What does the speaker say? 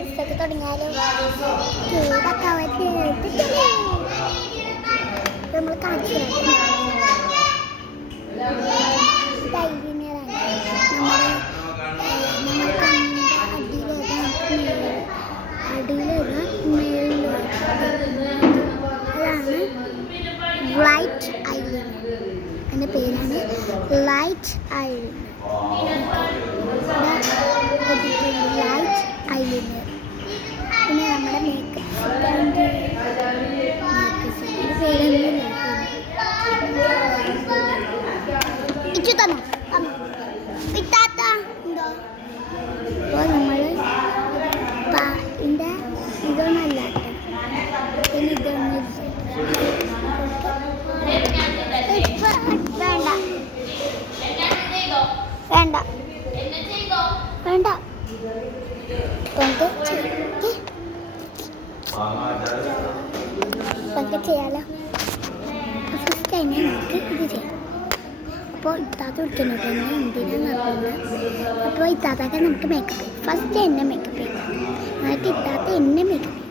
എടുത്തൊക്കെ തുടങ്ങിയാലോ നമ്മൾ കാണിച്ചു അതാണ് ലൈറ്റ് ഐലൈനർ. എൻ്റെ പേരാണ് ലൈറ്റ് ഐലൈനർ. Light eyeliner. പിന്നെ നമ്മുടെ മേക്കപ്പ് പേരൊന്നും ഇച്ചു തന്നോ ഇത്താത്ത ഉണ്ടോ? അപ്പോൾ നമ്മൾ ഇതിൻ്റെ ഇതൊന്നല്ല പിന്നെ ഇതൊന്നും വേണ്ട വേണ്ട വേണ്ട നമുക്ക് ചെയ്യാലോ. ഫസ്റ്റ് തന്നെ നമുക്ക് ഇത് ചെയ്യാം. അപ്പോൾ ഇത്താത്ത വിളിക്കുന്നുണ്ട് എന്നെ എന്തിനാന്ന് അറിയില്ല. അപ്പോൾ ഇത്താത്തൊക്കെ നമുക്ക് മേക്കപ്പ് ചെയ്യാം. ഫസ്റ്റ് എന്നെ മേക്കപ്പ് ചെയ്യാം, എന്നിട്ട് ഇത്താത്ത എന്നെ മേക്കപ്പ് ചെയ്യും.